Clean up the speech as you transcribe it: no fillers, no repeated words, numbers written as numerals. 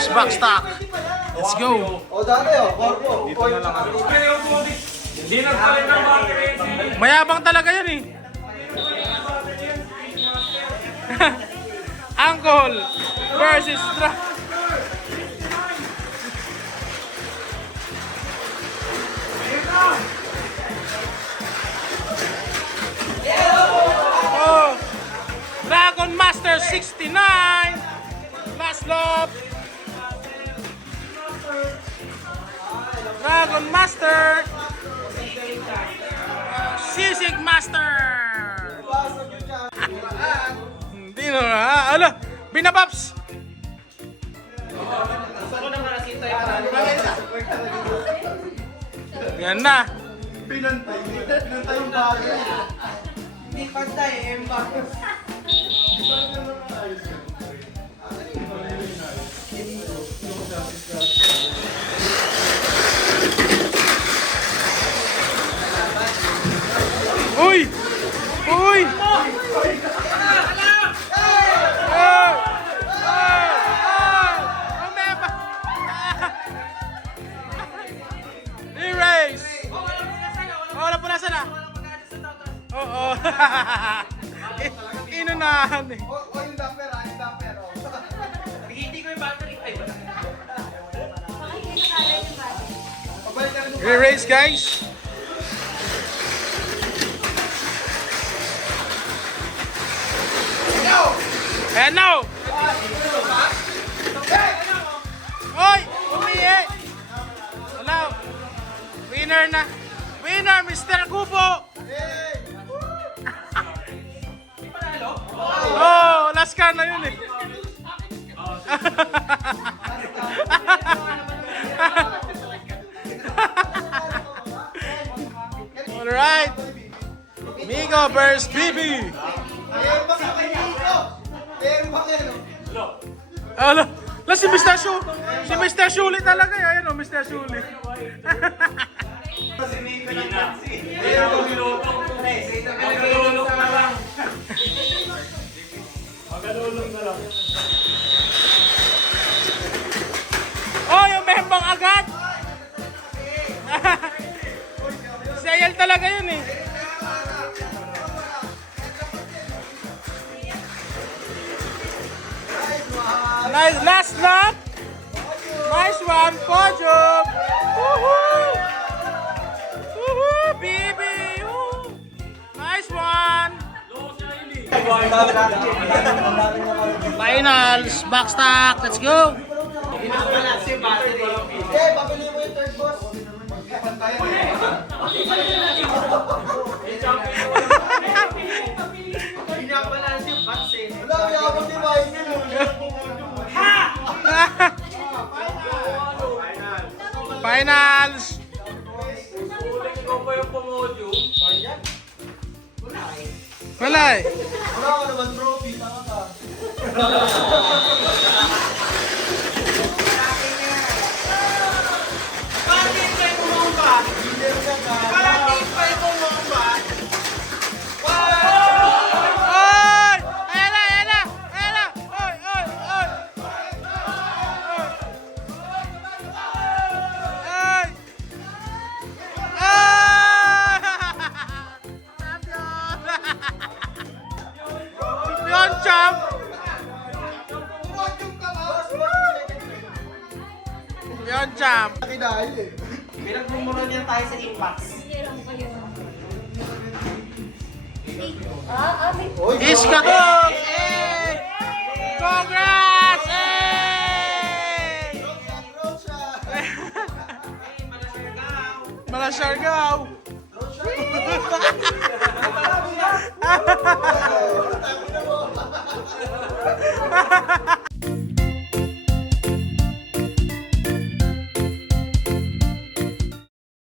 Finals, backstock. Let's go. O dati o, Corpo. Dito na lang ako. Hindi nagpalit ng battery. Mayabang talaga yan eh. Angkol versus Oh, Dragon Master 69. Last love. Dragon Master. Sisig Master. Hindi na. Ala, binapaps. Yan na. Pinantay yung bagay. Hindi pantay, embak. Uy! Uy! Erase! Oh, wala pala sana. Oo. Inunahan eh. O yung damper ha, yung damper o. Hindi ko yung battery. Ay, wala. Pabalik ka rin yung Erase guys. And now! Hoy! Umihi! Wala. Winner na. Winner, Mr. Kubo! Oh, last car na yun eh. Alright. Migo versus Bibi. Embak ka kayo dito. Embak yan o. Ano? La si Mr. Shu. Si Mr. Shuli talaga eh. Ayan o, Mr. Shuli. Magalulong na lang. Magalulong na lang. Oh, yung membang agad. Sayal talaga yun eh. Nice, last lap. Nice one, Pojok. Woohoo! Woohoo, Bibi. Woo. Nice one. Finals, backstock. Let's go. Pinabalance yung battery. Hindi, babili mo yung third boss. Magkapantayan mo. Pinabalance yung box eh. Wala, may abot yung Michael o. Finals. Ikaw pa yung pumodium. Wala eh. Wala ka naman trophy, tama ka. Bakit kayo kumamba? Leader ka ka. Bakit kayo kumamba? Oy! Ayan na, ayan na! Ayan na! Oy, oy, oy! Oy! Champion! Champ! Podium ka ba? Champion champ! Kinahil eh. Pinagbumuran niya tayo sa Impax. Oy, Iskatog! Hey! Congrats! Hey! Rocha! Malasargaw!